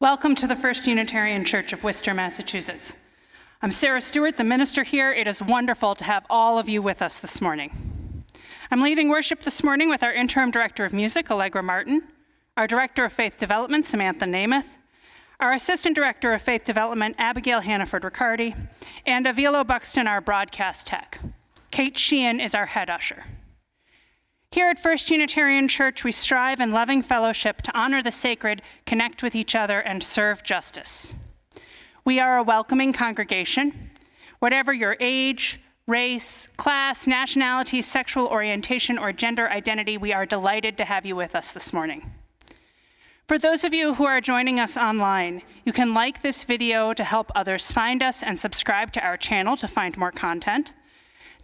Welcome to the First Unitarian Church of Worcester, Massachusetts. I'm Sarah Stewart, the minister here. It is wonderful to have all of you with us this morning. I'm leading worship this morning with our interim director of music, Allegra Martin, our director of faith development, Samantha Namath, our assistant director of faith development, Abigail Hannaford-Riccardi, and Avilo Buxton, our broadcast tech. Kate Sheehan is our head usher. Here at First Unitarian Church, we strive in loving fellowship to honor the sacred, connect with each other, and serve justice. We are a welcoming congregation. Whatever your age, race, class, nationality, sexual orientation, or gender identity, we are delighted to have you with us this morning. For those of you who are joining us online, you can like this video to help others find us and subscribe to our channel to find more content.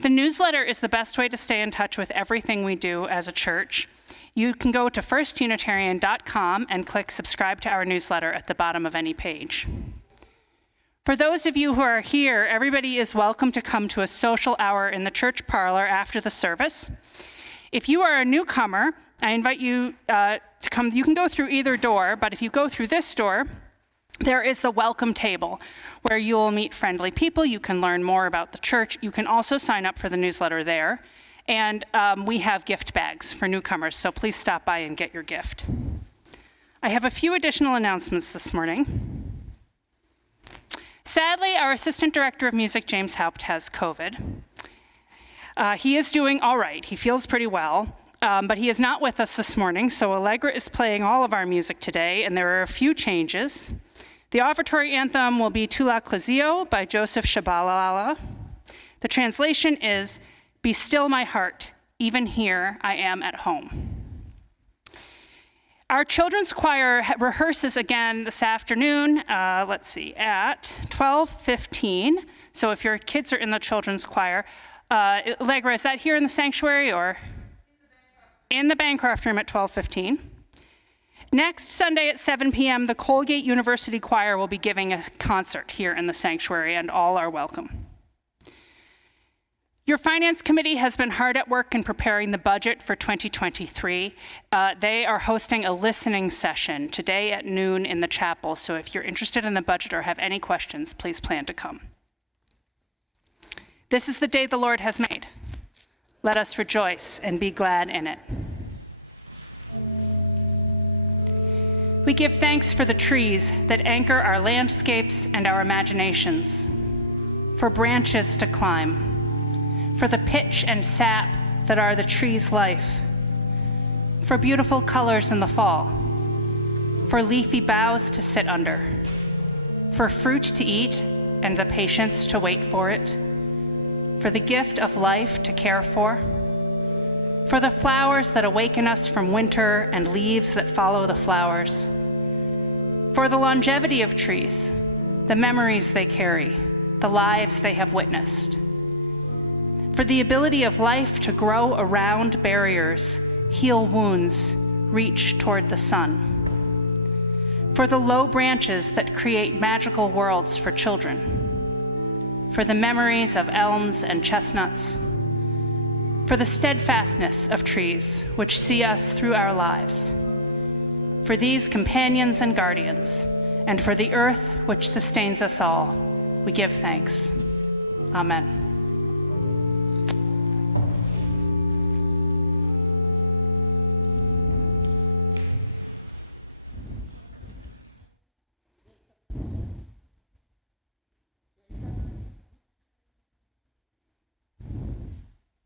The newsletter is the best way to stay in touch with everything we do as a church. You can go to firstunitarian.com and click subscribe to our newsletter at the bottom of any page. For those of you who are here, everybody is welcome to come to a social hour in the church parlor after the service. If you are a newcomer, I invite you to come. You can go through either door, but if you go through this door, there is the welcome table where you will meet friendly people. You can learn more about the church. You can also sign up for the newsletter there. And we have gift bags for newcomers, so please stop by and get your gift. I have a few additional announcements this morning. Sadly, our assistant director of music, James Haupt, has COVID. He is doing all right. He feels pretty well. But he is not with us this morning, so Allegra is playing all of our music today, and there are a few changes. The Offertory Anthem will be Tu La Clesio by Joseph Shabalala. The translation is, "Be still my heart, even here I am at home." Our children's choir rehearses again this afternoon, at 12:15. So if your kids are in the children's choir, Allegra, is that here in the sanctuary or? In the Bancroft room at 12:15. Next Sunday at 7 p.m., the Colgate University Choir will be giving a concert here in the sanctuary, and all are welcome. Your Finance Committee has been hard at work in preparing the budget for 2023. They are hosting a listening session today at noon in the chapel, so if you're interested in the budget or have any questions, please plan to come. This is the day the Lord has made. Let us rejoice and be glad in it. We give thanks for the trees that anchor our landscapes and our imaginations, for branches to climb, for the pitch and sap that are the tree's life, for beautiful colors in the fall, for leafy boughs to sit under, for fruit to eat and the patience to wait for it, for the gift of life to care for the flowers that awaken us from winter and leaves that follow the flowers, for the longevity of trees, the memories they carry, the lives they have witnessed, for the ability of life to grow around barriers, heal wounds, reach toward the sun, for the low branches that create magical worlds for children, for the memories of elms and chestnuts, for the steadfastness of trees which see us through our lives, for these companions and guardians, and for the earth which sustains us all, we give thanks. Amen.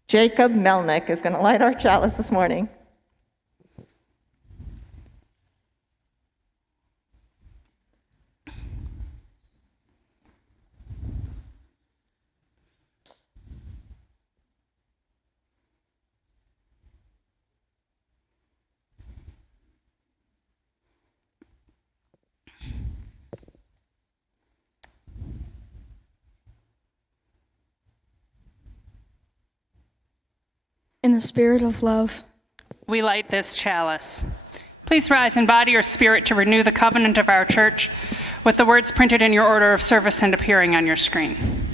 Jacob Melnick is going to light our chalice this morning. In the spirit of love, we light this chalice. Please rise in body or spirit to renew the covenant of our church with the words printed in your order of service and appearing on your screen.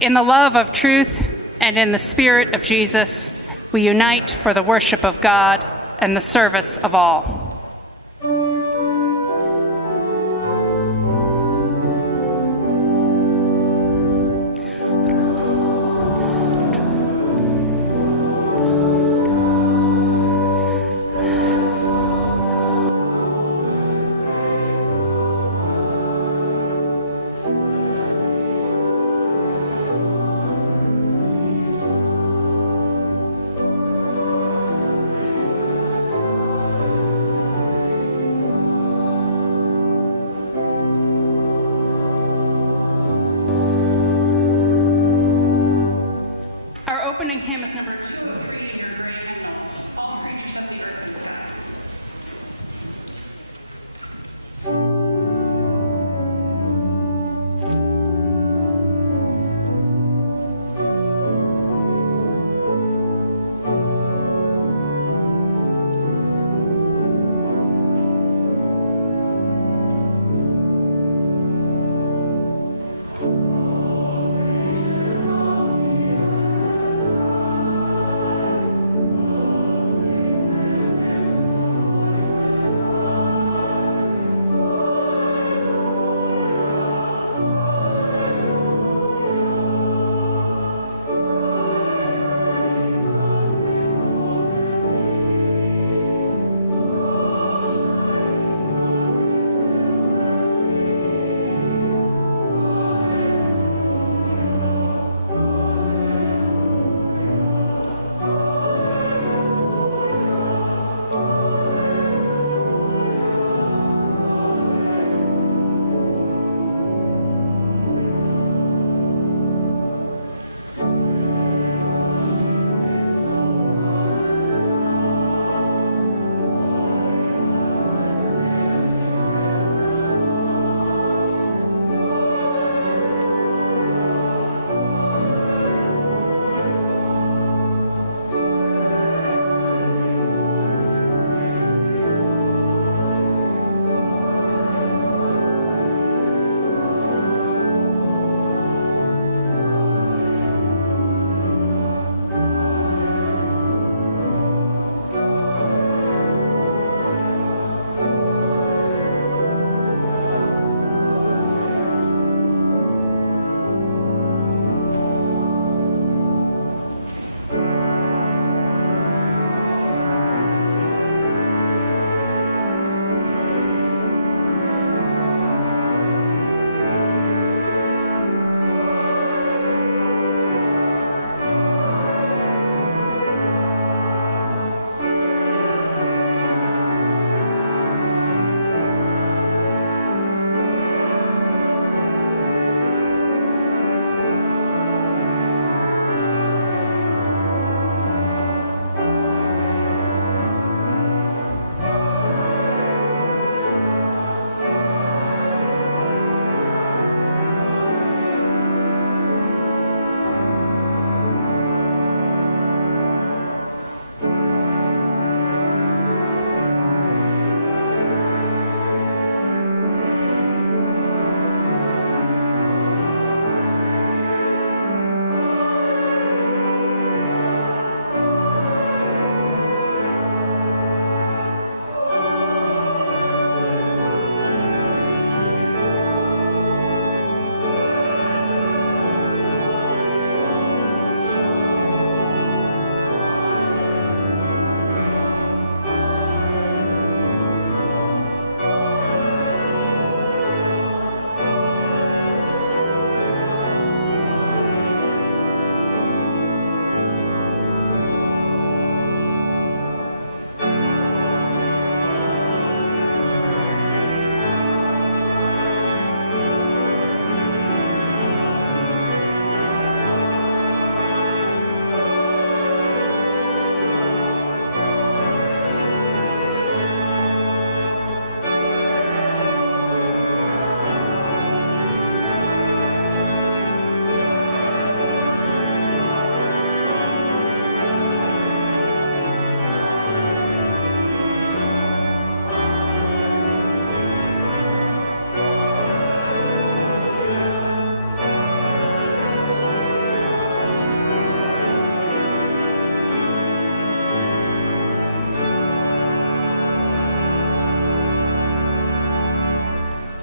In the love of truth and in the spirit of Jesus, we unite for the worship of God and the service of all.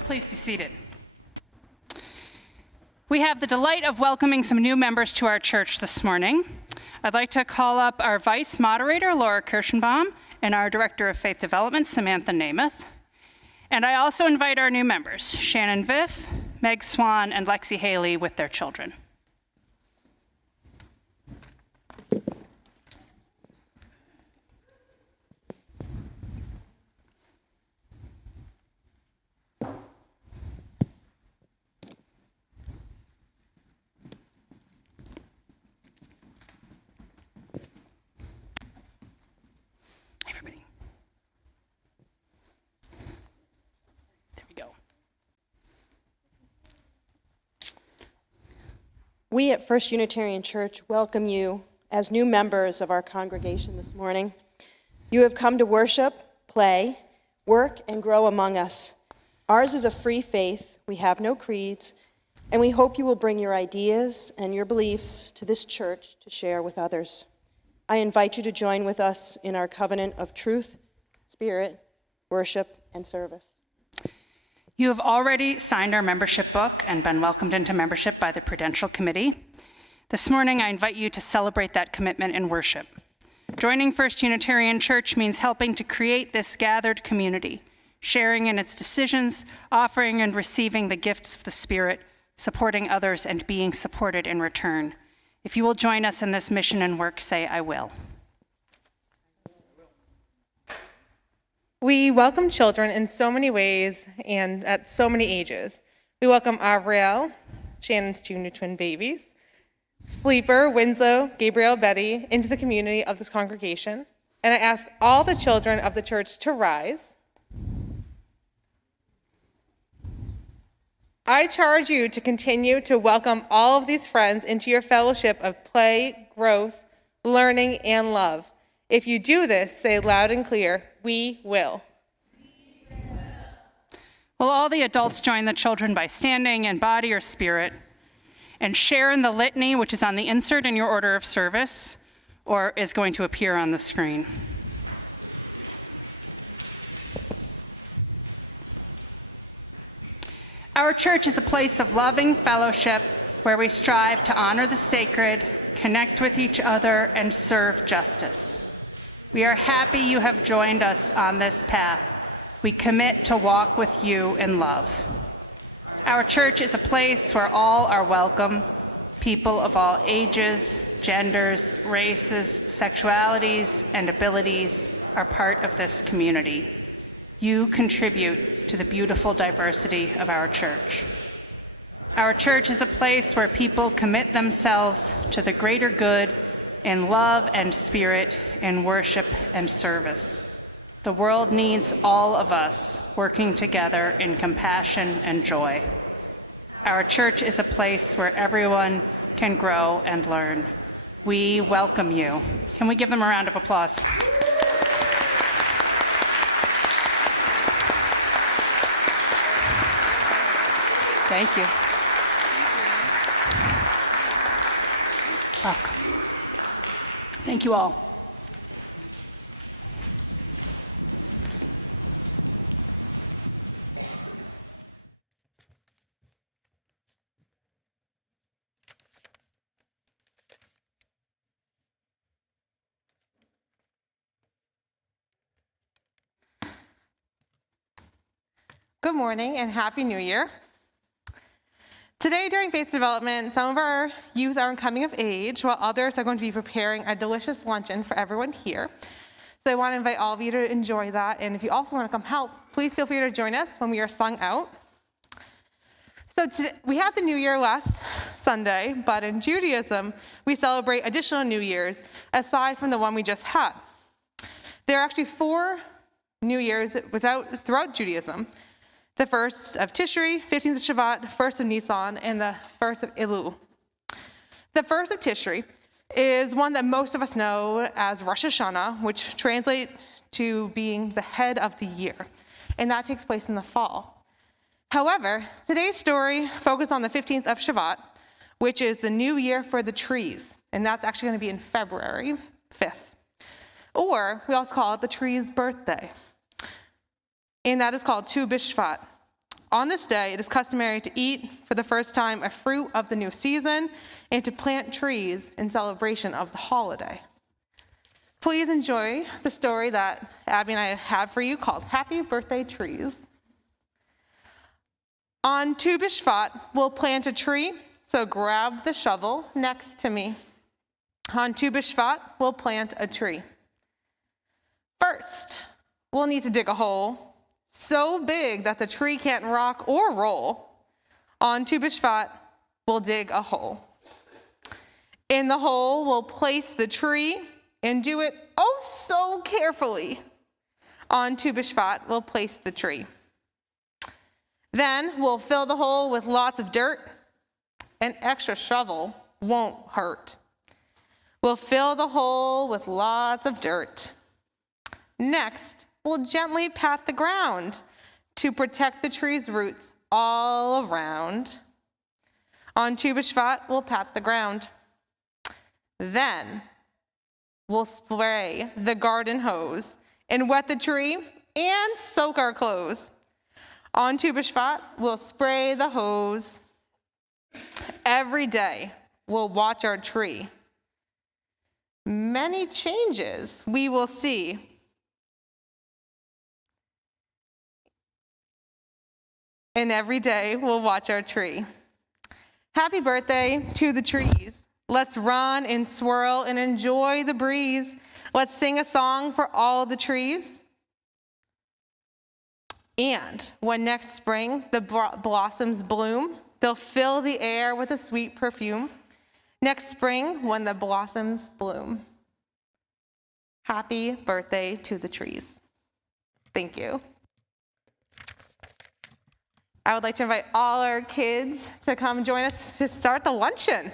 Please be seated. We have the delight of welcoming some new members to our church this morning. I'd like to call up our vice moderator, Laura Kirschenbaum, and our director of faith development, Samantha Namath. And I also invite our new members, Shannon Viff, Meg Swan, and Lexi Haley with their children. Everybody. There we go. We at First Unitarian Church welcome you as new members of our congregation this morning. You have come to worship, play, work, and grow among us. Ours is a free faith. We have no creeds, and we hope you will bring your ideas and your beliefs to this church to share with others. I invite you to join with us in our covenant of truth, spirit, worship, and service. You have already signed our membership book and been welcomed into membership by the Prudential Committee. This morning, I invite you to celebrate that commitment in worship. Joining First Unitarian Church means helping to create this gathered community, sharing in its decisions, offering and receiving the gifts of the Spirit, supporting others, and being supported in return. If you will join us in this mission and work, say, I will. We welcome children in so many ways and at so many ages. We welcome Avriel, Shannon's two new twin babies, Sleeper, Winslow, Gabriel, Betty, into the community of this congregation. And I ask all the children of the church to rise. I charge you to continue to welcome all of these friends into your fellowship of play, growth, learning, and love. If you do this, say loud and clear, we will. Will all the adults join the children by standing in body or spirit and share in the litany, which is on the insert in your order of service or is going to appear on the screen. Our church is a place of loving fellowship where we strive to honor the sacred, connect with each other, and serve justice. We are happy you have joined us on this path. We commit to walk with you in love. Our church is a place where all are welcome, people of all ages, genders, races, sexualities, and abilities are part of this community. You contribute to the beautiful diversity of our church. Our church is a place where people commit themselves to the greater good in love and spirit, in worship and service. The world needs all of us working together in compassion and joy. Our church is a place where everyone can grow and learn. We welcome you. Can we give them a round of applause? Thank you. Welcome. Thank you all. Good morning and Happy New Year. Today during faith development, some of our youth are coming of age, while others are going to be preparing a delicious luncheon for everyone here. So I want to invite all of you to enjoy that, and if you also want to come help, please feel free to join us when we are sung out. So we had the New Year last Sunday, but in Judaism, we celebrate additional New Years aside from the one we just had. There are actually 4 New Years throughout Judaism. The 1st of Tishri, 15th of Shavat, 1st of Nisan, and the 1st of Elul. The 1st of Tishri is one that most of us know as Rosh Hashanah, which translates to being the head of the year, and that takes place in the fall. However, today's story focuses on the 15th of Shavat, which is the new year for the trees, and that's actually going to be in February 5th. Or we also call it the tree's birthday, and that is called Tu B'Shvat. On this day, it is customary to eat for the first time a fruit of the new season and to plant trees in celebration of the holiday. Please enjoy the story that Abby and I have for you called Happy Birthday Trees. On Tu B'Shvat, we'll plant a tree, so grab the shovel next to me. On Tu B'Shvat, we'll plant a tree. First, we'll need to dig a hole so big that the tree can't rock or roll. On Tu B'Shvat, we'll dig a hole. In the hole, we'll place the tree and do it oh so carefully. On Tu B'Shvat, we'll place the tree. Then we'll fill the hole with lots of dirt. An extra shovel won't hurt. We'll fill the hole with lots of dirt. Next, we'll gently pat the ground to protect the tree's roots all around. On Tu B'Shvat, we'll pat the ground. Then we'll spray the garden hose and wet the tree and soak our clothes. On Tu B'Shvat, we'll spray the hose. Every day, we'll watch our tree. Many changes we will see. And every day, we'll watch our tree. Happy birthday to the trees. Let's run and swirl and enjoy the breeze. Let's sing a song for all the trees. And when next spring the blossoms bloom, they'll fill the air with a sweet perfume. Next spring, when the blossoms bloom. Happy birthday to the trees. Thank you. I would like to invite all our kids to come join us to start the luncheon.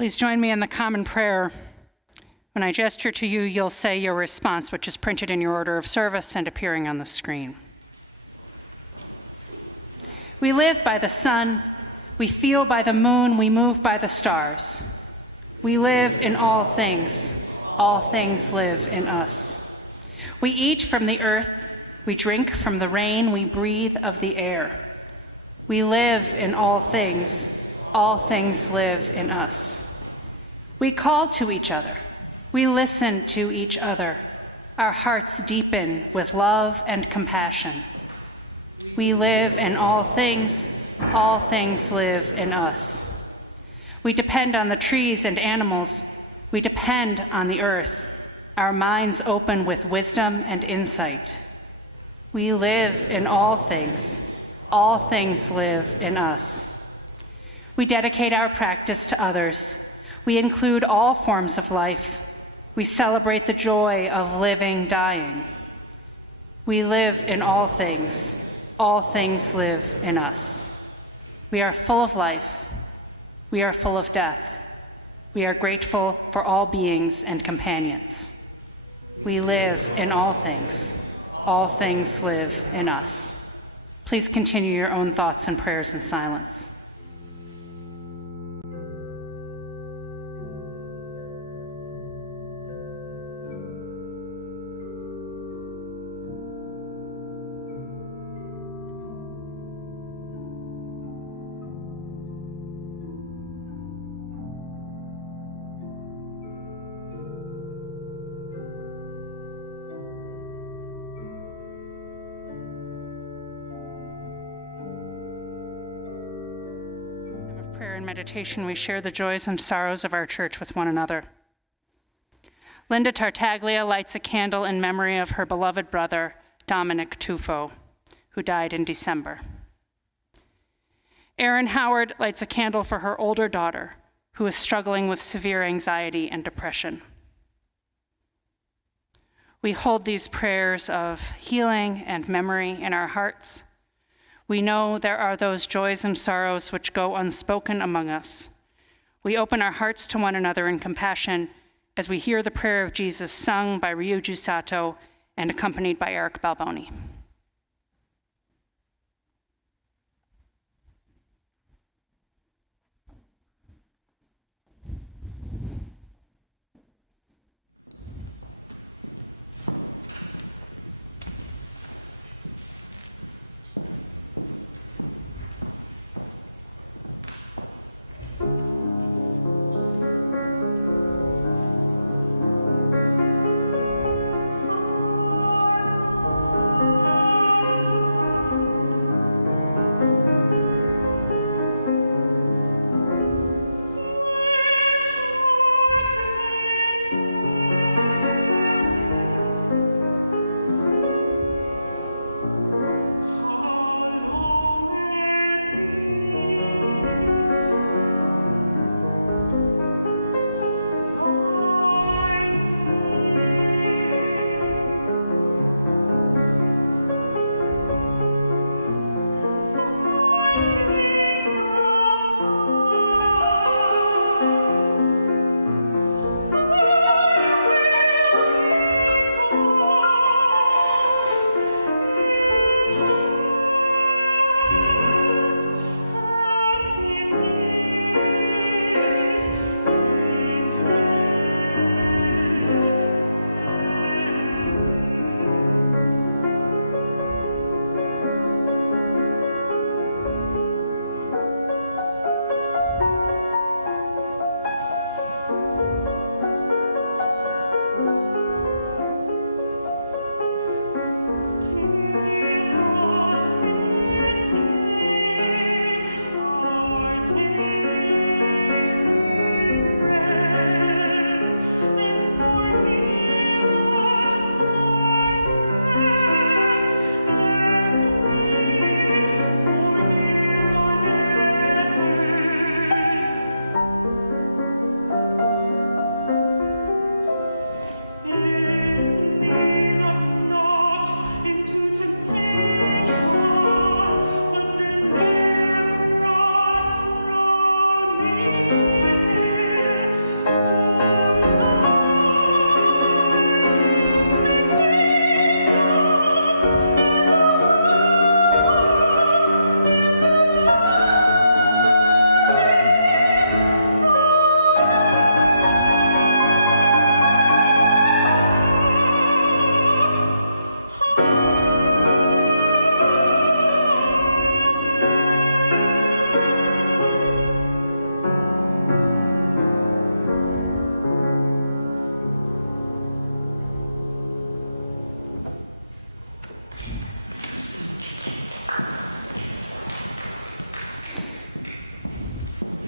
Please join me in the common prayer. When I gesture to you, you'll say your response, which is printed in your order of service and appearing on the screen. We live by the sun, we feel by the moon, we move by the stars. We live in all things live in us. We eat from the earth, we drink from the rain, we breathe of the air. We live in all things live in us. We call to each other, we listen to each other. Our hearts deepen with love and compassion. We live in all things live in us. We depend on the trees and animals. We depend on the earth. Our minds open with wisdom and insight. We live in all things live in us. We dedicate our practice to others. We include all forms of life. We celebrate the joy of living, dying. We live in all things live in us. We are full of life. We are full of death. We are grateful for all beings and companions. We live in all things live in us. Please continue your own thoughts and prayers in silence. Prayer and meditation, we share the joys and sorrows of our church with one another. Linda Tartaglia lights a candle in memory of her beloved brother, Dominic Tufo, who died in December. Erin Howard lights a candle for her older daughter, who is struggling with severe anxiety and depression. We hold these prayers of healing and memory in our hearts. We know there are those joys and sorrows which go unspoken among us. We open our hearts to one another in compassion as we hear the prayer of Jesus sung by Ryuji Sato and accompanied by Eric Balboni.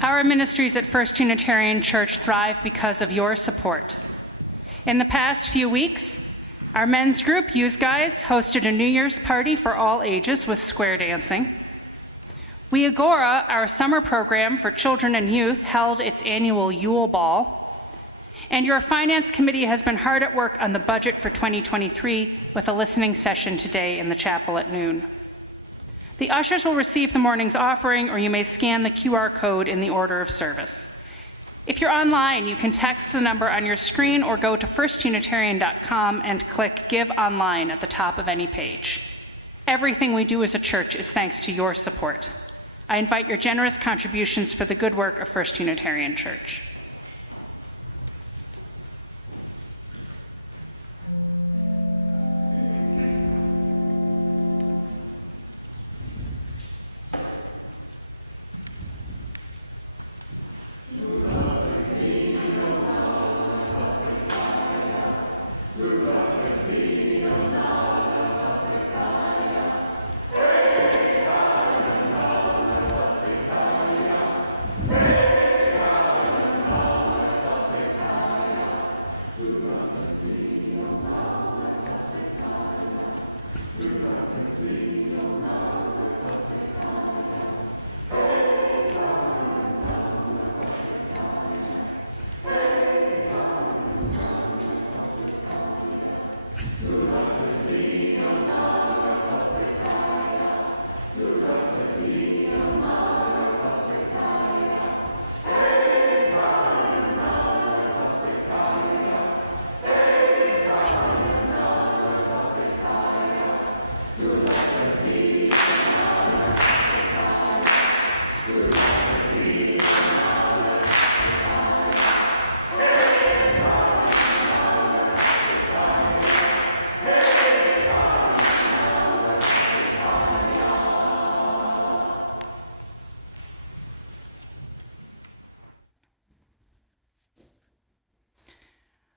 Our ministries at First Unitarian Church thrive because of your support. In the past few weeks, our men's group, Use Guys, hosted a New Year's party for all ages with square dancing. We Agora, our summer program for children and youth, held its annual Yule Ball. And your finance committee has been hard at work on the budget for 2023 with a listening session today in the chapel at noon. The ushers will receive the morning's offering, or you may scan the QR code in the order of service. If you're online, you can text the number on your screen or go to firstunitarian.com and click Give Online at the top of any page. Everything we do as a church is thanks to your support. I invite your generous contributions for the good work of First Unitarian Church.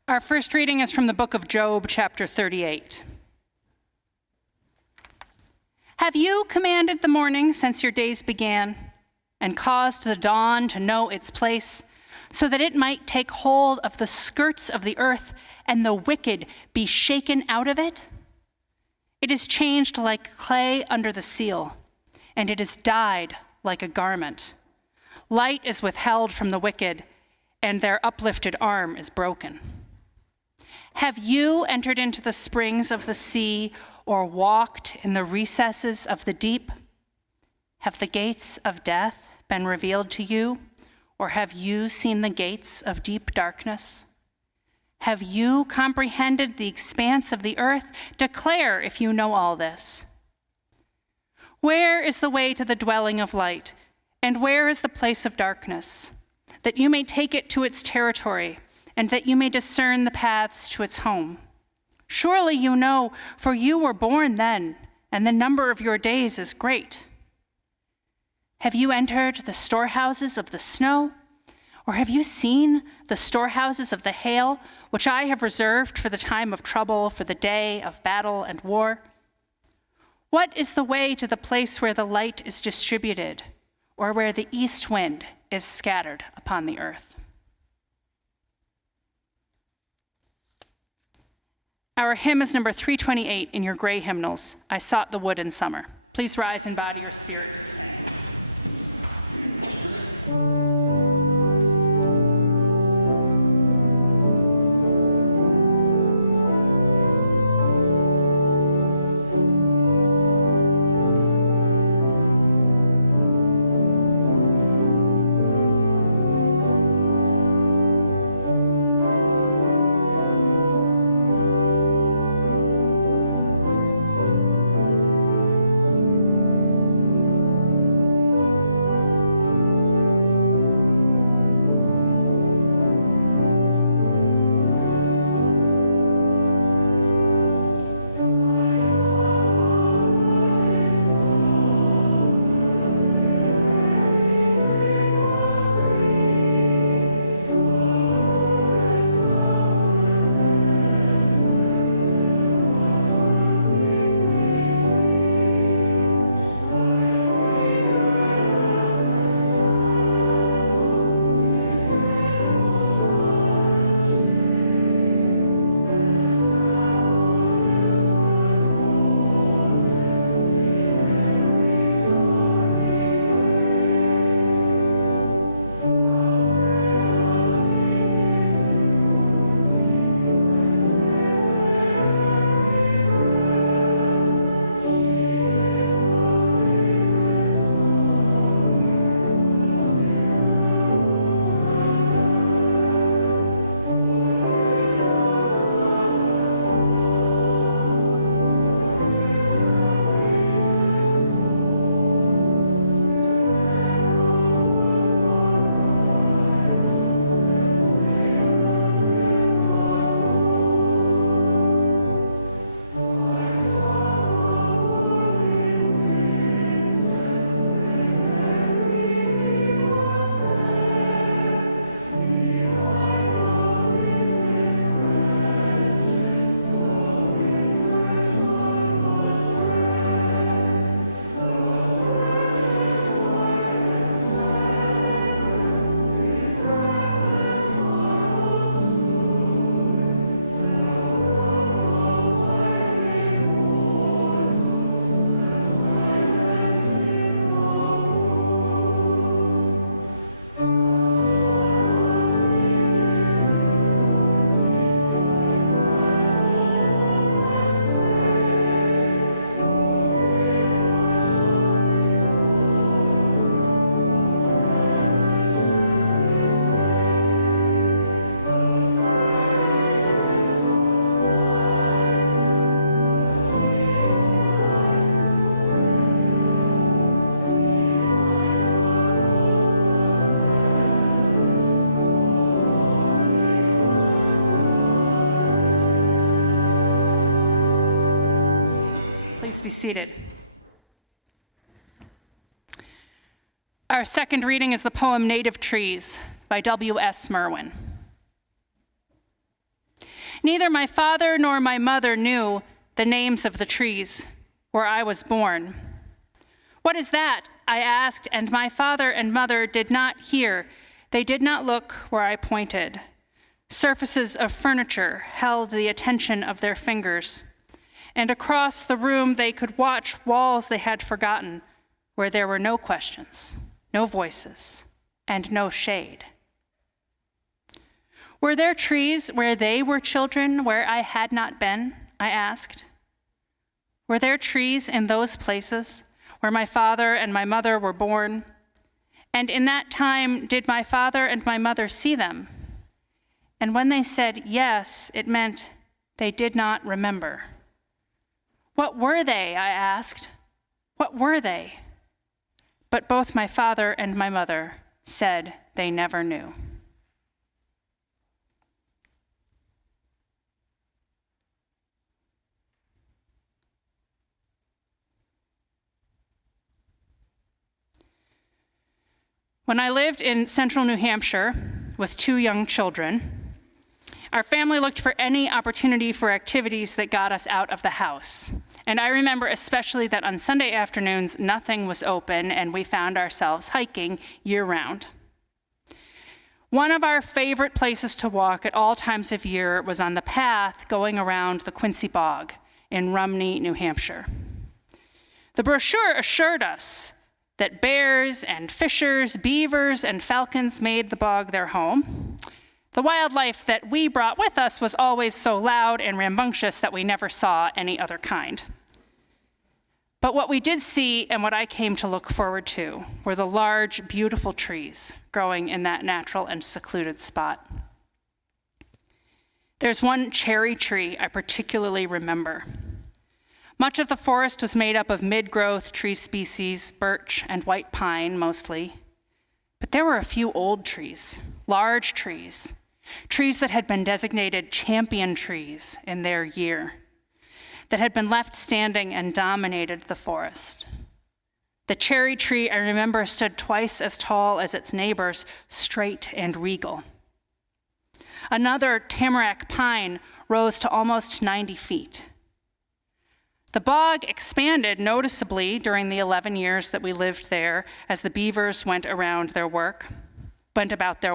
Our first reading is from the book of Job, chapter 38. Have you commanded the morning since your days began, and caused the dawn to know its place, so that it might take hold of the skirts of the earth, and the wicked be shaken out of it? It is changed like clay under the seal, and it is dyed like a garment. Light is withheld from the wicked, and their uplifted arm is broken. Have you entered into the springs of the sea, or walked in the recesses of the deep? Have the gates of death been revealed to you, or have you seen the gates of deep darkness? Have you comprehended the expanse of the earth? Declare if you know all this. Where is the way to the dwelling of light, and where is the place of darkness, that you may take it to its territory, and that you may discern the paths to its home? Surely you know, for you were born then, and the number of your days is great. Have you entered the storehouses of the snow? Or have you seen the storehouses of the hail, which I have reserved for the time of trouble, for the day of battle and war? What is the way to the place where the light is distributed, or where the east wind is scattered upon the earth? Our hymn is number 328 in your gray hymnals, I Sought the Wood in Summer. Please rise and body your spirit to sing. Please be seated. Our second reading is the poem Native Trees by W.S. Merwin. Neither my father nor my mother knew the names of the trees where I was born. What is that? I asked, and my father and mother did not hear. They did not look where I pointed. Surfaces of furniture held the attention of their fingers, and across the room they could watch walls they had forgotten, where there were no questions, no voices, and no shade. Were there trees where they were children, where I had not been? I asked. Were there trees in those places where my father and my mother were born? And in that time, did my father and my mother see them? And when they said yes, it meant they did not remember. What were they? I asked. What were they? But both my father and my mother said they never knew. When I lived in central New Hampshire with 2 young children, our family looked for any opportunity for activities that got us out of the house. And I remember especially that on Sunday afternoons, nothing was open and we found ourselves hiking year-round. One of our favorite places to walk at all times of year was on the path going around the Quincy Bog in Rumney, New Hampshire. The brochure assured us that bears and fishers, beavers and falcons made the bog their home. The wildlife that we brought with us was always so loud and rambunctious that we never saw any other kind. But what we did see and what I came to look forward to were the large, beautiful trees growing in that natural and secluded spot. There's one cherry tree I particularly remember. Much of the forest was made up of mid-growth tree species, birch and white pine mostly. But there were a few old trees, large trees, trees that had been designated champion trees in their year, that had been left standing and dominated the forest. The cherry tree, I remember, stood twice as tall as its neighbors, straight and regal. Another tamarack pine rose to almost 90 feet. The bog expanded noticeably during the 11 years that we lived there as the beavers went about their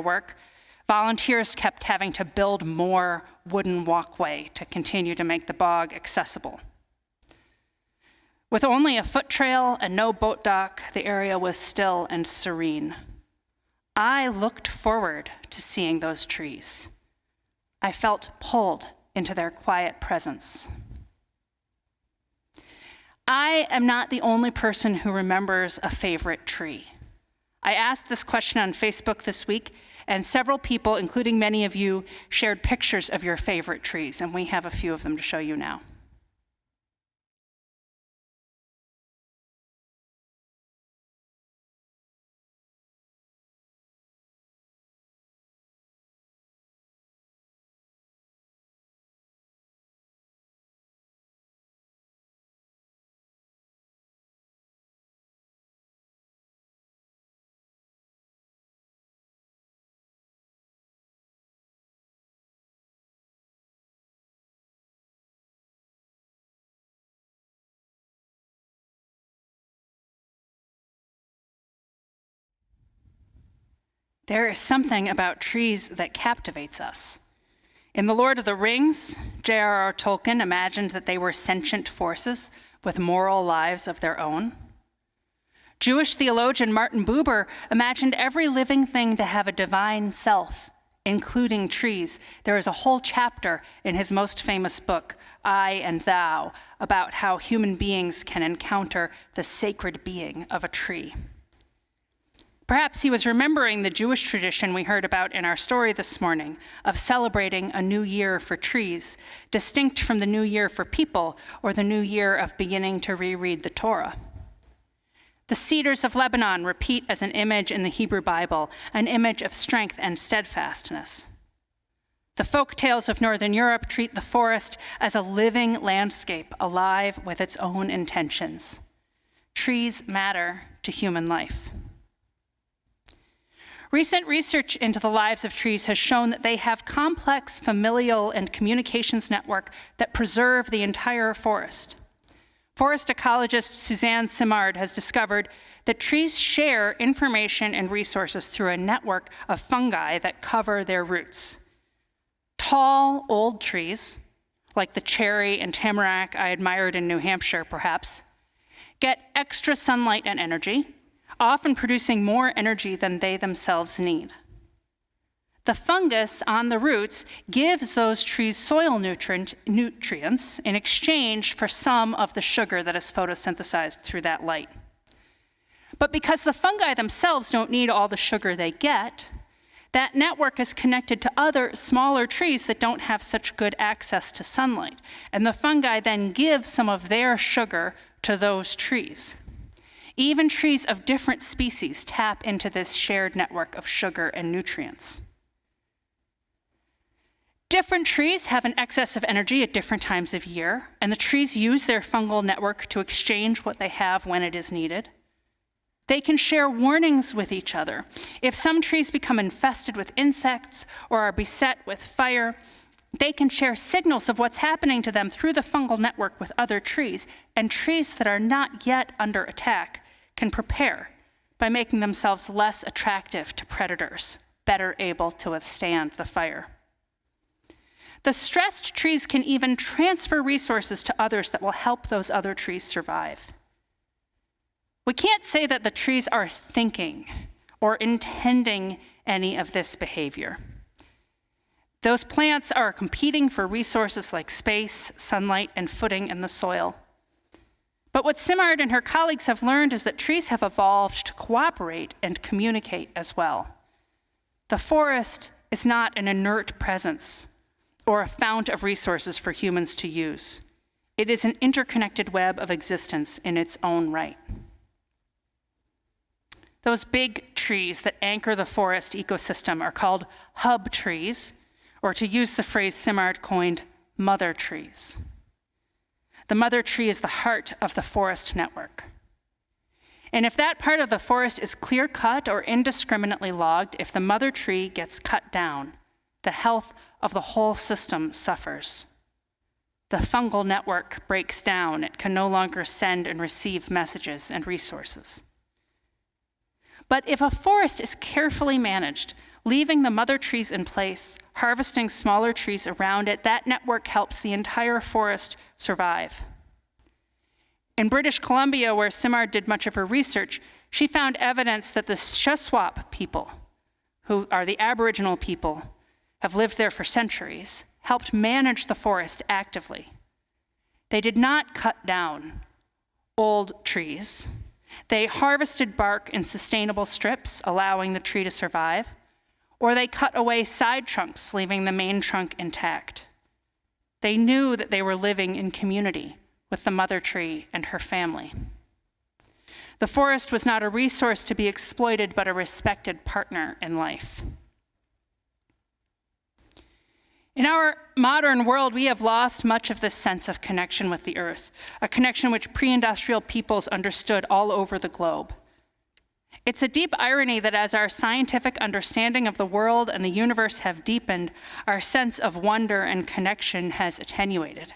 work. Volunteers kept having to build more wooden walkway to continue to make the bog accessible. With only a foot trail and no boat dock, the area was still and serene. I looked forward to seeing those trees. I felt pulled into their quiet presence. I am not the only person who remembers a favorite tree. I asked this question on Facebook this week, and several people, including many of you, shared pictures of your favorite trees, and we have a few of them to show you now. There is something about trees that captivates us. In The Lord of the Rings, J.R.R. Tolkien imagined that they were sentient forces with moral lives of their own. Jewish theologian Martin Buber imagined every living thing to have a divine self, including trees. There is a whole chapter in his most famous book, I and Thou, about how human beings can encounter the sacred being of a tree. Perhaps he was remembering the Jewish tradition we heard about in our story this morning of celebrating a new year for trees, distinct from the new year for people or the new year of beginning to reread the Torah. The cedars of Lebanon repeat as an image in the Hebrew Bible, an image of strength and steadfastness. The folk tales of Northern Europe treat the forest as a living landscape, alive with its own intentions. Trees matter to human life. Recent research into the lives of trees has shown that they have complex familial and communications network that preserve the entire forest. Forest ecologist Suzanne Simard has discovered that trees share information and resources through a network of fungi that cover their roots. Tall, old trees, like the cherry and tamarack I admired in New Hampshire, perhaps, get extra sunlight and energy, often producing more energy than they themselves need. The fungus on the roots gives those trees soil nutrients in exchange for some of the sugar that is photosynthesized through that light. But because the fungi themselves don't need all the sugar they get, that network is connected to other smaller trees that don't have such good access to sunlight. And the fungi then give some of their sugar to those trees. Even trees of different species tap into this shared network of sugar and nutrients. Different trees have an excess of energy at different times of year, and the trees use their fungal network to exchange what they have when it is needed. They can share warnings with each other. If some trees become infested with insects or are beset with fire, they can share signals of what's happening to them through the fungal network with other trees, and trees that are not yet under attack can prepare by making themselves less attractive to predators, better able to withstand the fire. The stressed trees can even transfer resources to others that will help those other trees survive. We can't say that the trees are thinking or intending any of this behavior. Those plants are competing for resources like space, sunlight, and footing in the soil. But what Simard and her colleagues have learned is that trees have evolved to cooperate and communicate as well. The forest is not an inert presence or a fount of resources for humans to use. It is an interconnected web of existence in its own right. Those big trees that anchor the forest ecosystem are called hub trees, or to use the phrase Simard coined, mother trees. The mother tree is the heart of the forest network. And if that part of the forest is clear-cut or indiscriminately logged, if the mother tree gets cut down, the health of the whole system suffers. The fungal network breaks down. It can no longer send and receive messages and resources. But if a forest is carefully managed, leaving the mother trees in place, harvesting smaller trees around it, that network helps the entire forest survive. In British Columbia, where Simard did much of her research, she found evidence that the Shuswap people, who are the Aboriginal people, have lived there for centuries, helped manage the forest actively. They did not cut down old trees. They harvested bark in sustainable strips, allowing the tree to survive, or they cut away side trunks, leaving the main trunk intact. They knew that they were living in community with the mother tree and her family. The forest was not a resource to be exploited, but a respected partner in life. In our modern world, we have lost much of this sense of connection with the earth, a connection which pre-industrial peoples understood all over the globe. It's a deep irony that as our scientific understanding of the world and the universe have deepened, our sense of wonder and connection has attenuated.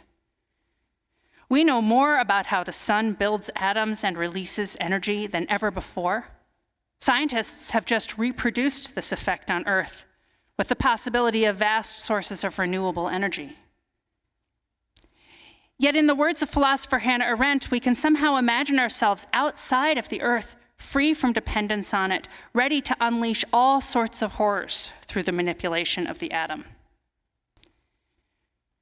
We know more about how the sun builds atoms and releases energy than ever before. Scientists have just reproduced this effect on Earth, with the possibility of vast sources of renewable energy. Yet in the words of philosopher Hannah Arendt, we can somehow imagine ourselves outside of the earth, free from dependence on it, ready to unleash all sorts of horrors through the manipulation of the atom.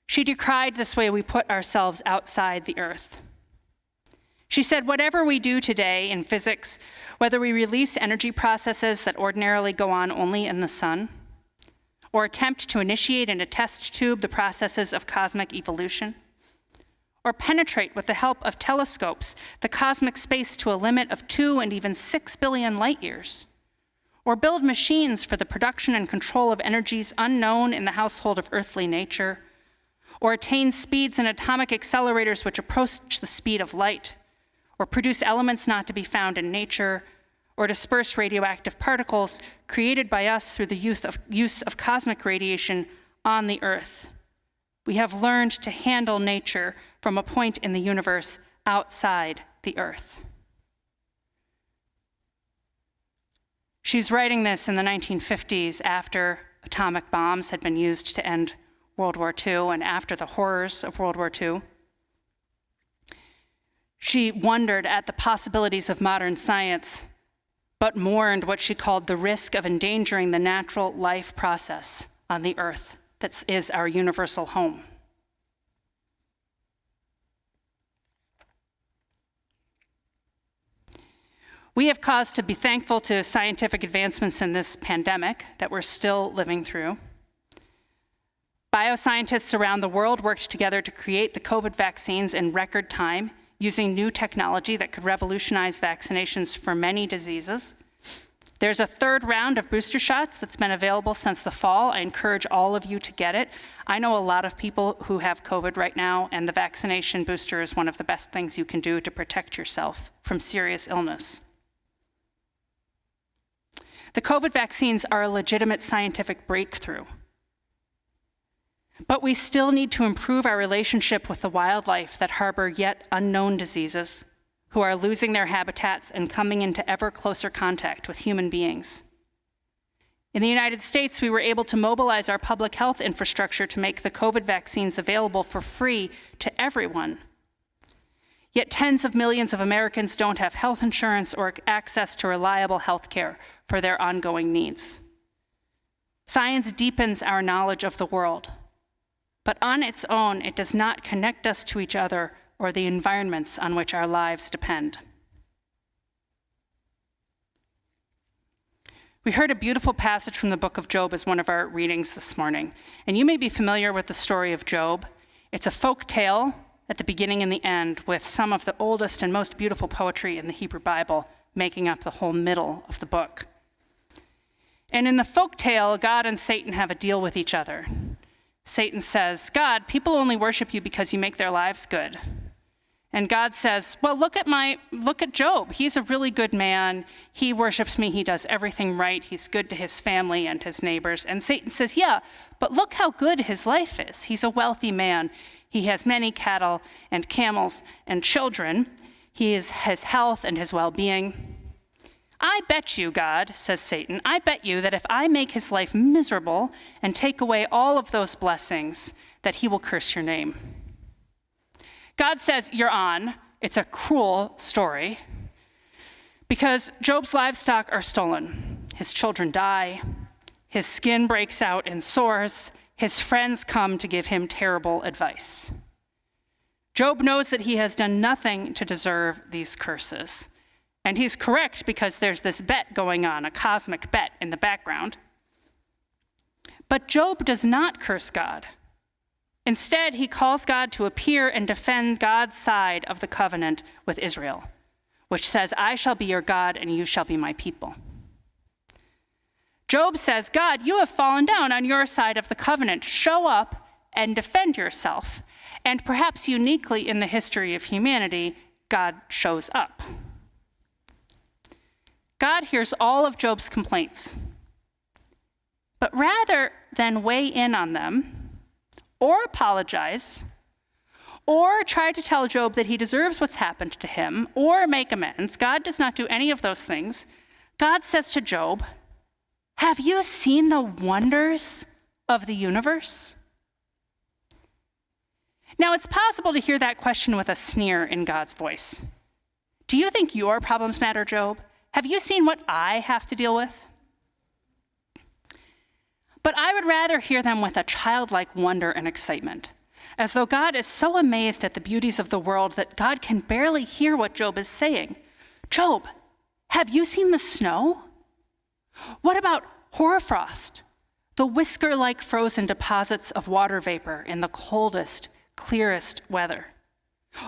She decried this way we put ourselves outside the earth. She said, whatever we do today in physics, whether we release energy processes that ordinarily go on only in the sun, or attempt to initiate in a test tube the processes of cosmic evolution, or penetrate with the help of telescopes the cosmic space to a limit of 2 and even 6 billion light years, or build machines for the production and control of energies unknown in the household of earthly nature, or attain speeds in atomic accelerators which approach the speed of light, or produce elements not to be found in nature, or disperse radioactive particles created by us through the use of cosmic radiation on the earth. We have learned to handle nature from a point in the universe outside the earth. She's writing this in the 1950s after atomic bombs had been used to end World War II and after the horrors of World War II. She wondered at the possibilities of modern science, but mourned what she called the risk of endangering the natural life process on the earth that is our universal home. We have cause to be thankful to scientific advancements in this pandemic that we're still living through. Bioscientists around the world worked together to create the COVID vaccines in record time, using new technology that could revolutionize vaccinations for many diseases. There's a third round of booster shots that's been available since the fall. I encourage all of you to get it. I know a lot of people who have COVID right now, and the vaccination booster is one of the best things you can do to protect yourself from serious illness. The COVID vaccines are a legitimate scientific breakthrough. But we still need to improve our relationship with the wildlife that harbor yet unknown diseases, who are losing their habitats and coming into ever closer contact with human beings. In the United States, we were able to mobilize our public health infrastructure to make the COVID vaccines available for free to everyone. Yet tens of millions of Americans don't have health insurance or access to reliable health care for their ongoing needs. Science deepens our knowledge of the world, but on its own, it does not connect us to each other or the environments on which our lives depend. We heard a beautiful passage from the book of Job as one of our readings this morning, and you may be familiar with the story of Job. It's a folk tale at the beginning and the end, with some of the oldest and most beautiful poetry in the Hebrew Bible making up the whole middle of the book. And in the folk tale, God and Satan have a deal with each other. Satan says, God, people only worship you because you make their lives good. And God says, well, look at Job. He's a really good man. He worships me. He does everything right. He's good to his family and his neighbors. And Satan says, yeah, but look how good his life is. He's a wealthy man. He has many cattle and camels and children. He has his health and his well-being. I bet you, God, says Satan, I bet you that if I make his life miserable and take away all of those blessings, that he will curse your name. God says, you're on. It's a cruel story because Job's livestock are stolen. His children die. His skin breaks out in sores. His friends come to give him terrible advice. Job knows that he has done nothing to deserve these curses. And he's correct because there's this bet going on, a cosmic bet in the background. But Job does not curse God. Instead, he calls God to appear and defend God's side of the covenant with Israel, which says, I shall be your God and you shall be my people. Job says, God, you have fallen down on your side of the covenant. Show up and defend yourself. And perhaps uniquely in the history of humanity, God shows up. God hears all of Job's complaints. But rather than weigh in on them, or apologize, or try to tell Job that he deserves what's happened to him, or make amends, God does not do any of those things. God says to Job, have you seen the wonders of the universe? Now, it's possible to hear that question with a sneer in God's voice. Do you think your problems matter, Job? Have you seen what I have to deal with? But I would rather hear them with a childlike wonder and excitement, as though God is so amazed at the beauties of the world that God can barely hear what Job is saying. Job, have you seen the snow? What about hoarfrost, the whisker-like frozen deposits of water vapor in the coldest, clearest weather?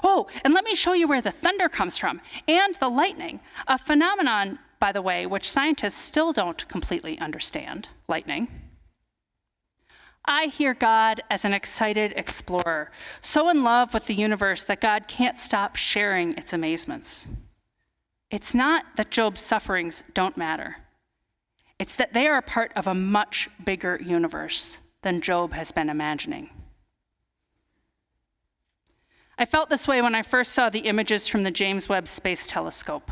Oh, and let me show you where the thunder comes from, and the lightning, a phenomenon by the way, which scientists still don't completely understand, lightning. I hear God as an excited explorer, so in love with the universe that God can't stop sharing its amazements. It's not that Job's sufferings don't matter. It's that they are a part of a much bigger universe than Job has been imagining. I felt this way when I first saw the images from the James Webb Space Telescope.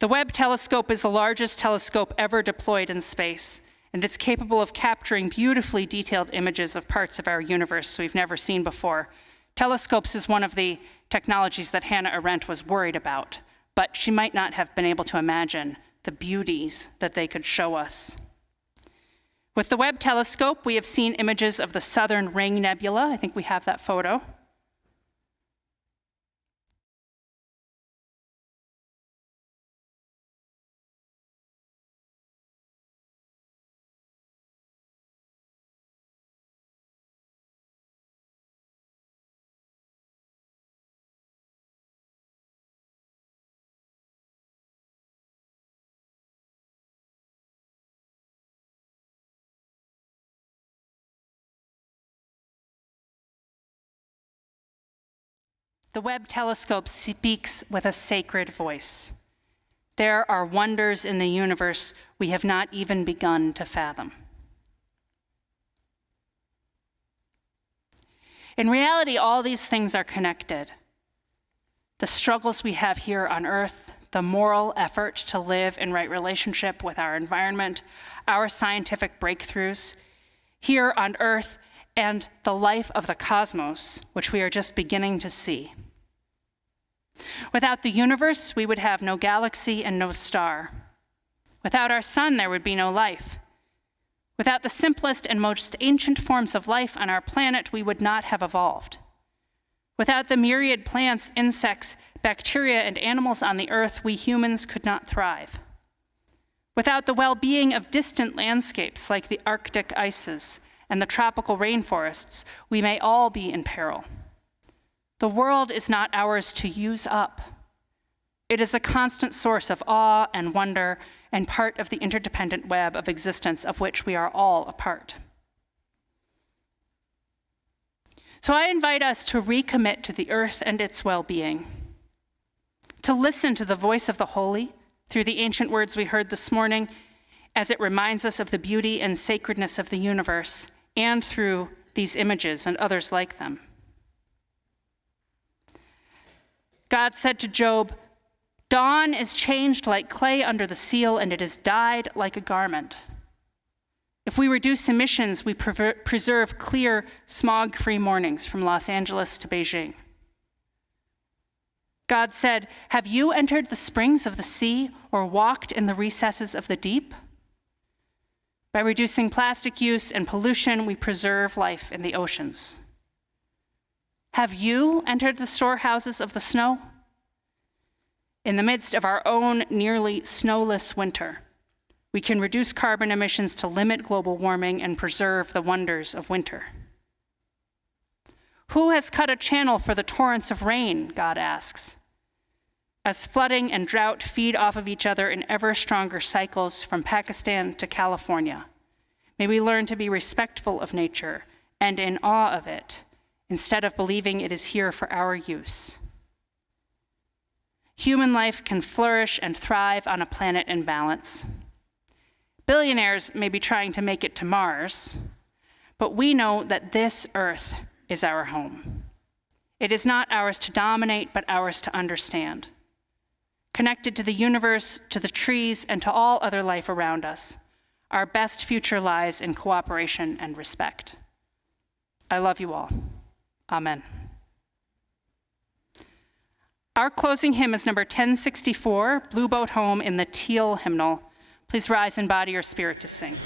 The Webb telescope is the largest telescope ever deployed in space, and it's capable of capturing beautifully detailed images of parts of our universe we've never seen before. Telescopes is one of the technologies that Hannah Arendt was worried about, but she might not have been able to imagine the beauties that they could show us. With the Webb telescope, we have seen images of the Southern Ring Nebula. I think we have that photo. The Webb telescope speaks with a sacred voice. There are wonders in the universe we have not even begun to fathom. In reality, all these things are connected. The struggles we have here on earth, the moral effort to live in right relationship with our environment, our scientific breakthroughs here on earth, and the life of the cosmos, which we are just beginning to see. Without the universe, we would have no galaxy and no star. Without our sun, there would be no life. Without the simplest and most ancient forms of life on our planet, we would not have evolved. Without the myriad plants, insects, bacteria, and animals on the earth, we humans could not thrive. Without the well-being of distant landscapes like the Arctic ices and the tropical rainforests, we may all be in peril. The world is not ours to use up. It is a constant source of awe and wonder and part of the interdependent web of existence of which we are all a part. So I invite us to recommit to the earth and its well-being, to listen to the voice of the holy through the ancient words we heard this morning as it reminds us of the beauty and sacredness of the universe, and through these images and others like them. God said to Job, "Dawn is changed like clay under the seal, and it is dyed like a garment." If we reduce emissions, we preserve clear, smog-free mornings from Los Angeles to Beijing. God said, "Have you entered the springs of the sea or walked in the recesses of the deep?" By reducing plastic use and pollution, we preserve life in the oceans. Have you entered the storehouses of the snow? In the midst of our own nearly snowless winter, we can reduce carbon emissions to limit global warming and preserve the wonders of winter. Who has cut a channel for the torrents of rain, God asks. As flooding and drought feed off of each other in ever stronger cycles from Pakistan to California, may we learn to be respectful of nature and in awe of it, instead of believing it is here for our use. Human life can flourish and thrive on a planet in balance. Billionaires may be trying to make it to Mars, but we know that this earth is our home. It is not ours to dominate, but ours to understand. Connected to the universe, to the trees, and to all other life around us, our best future lies in cooperation and respect. I love you all. Amen. Our closing hymn is number 1064, Blue Boat Home, in the Teal hymnal. Please rise in body or spirit to sing.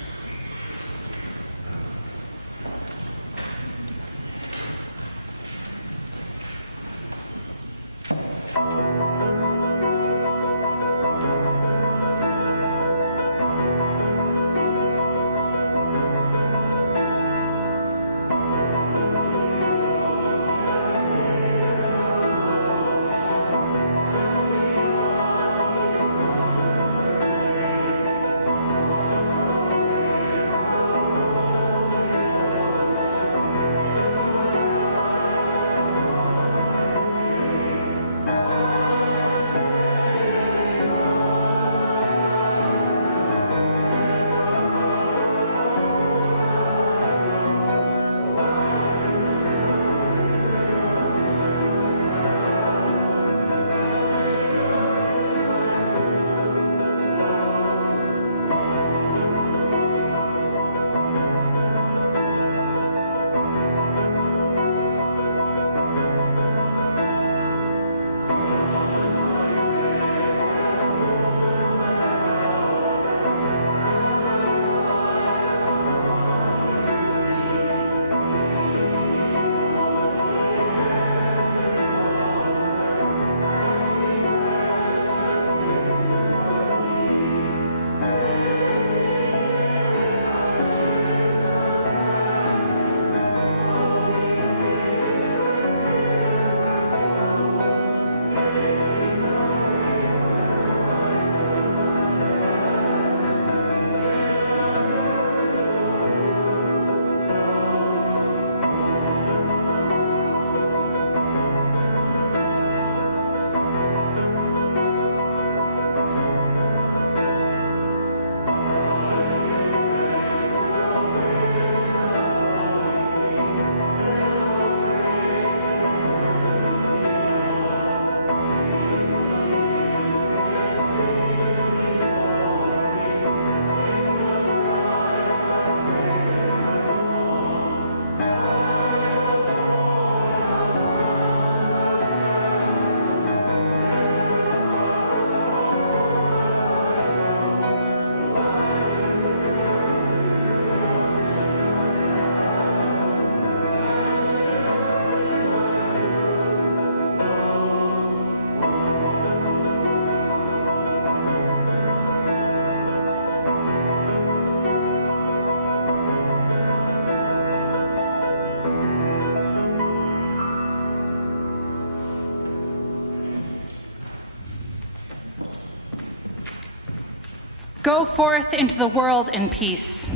Go forth into the world in peace.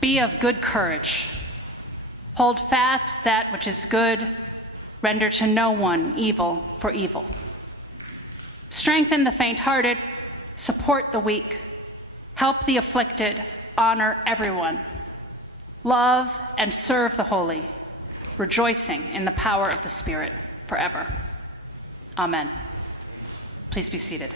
Be of good courage. Hold fast that which is good. Render to no one evil for evil. Strengthen the faint-hearted. Support the weak. Help the afflicted. Honor everyone. Love and serve the holy, rejoicing in the power of the Spirit forever. Amen. Please be seated.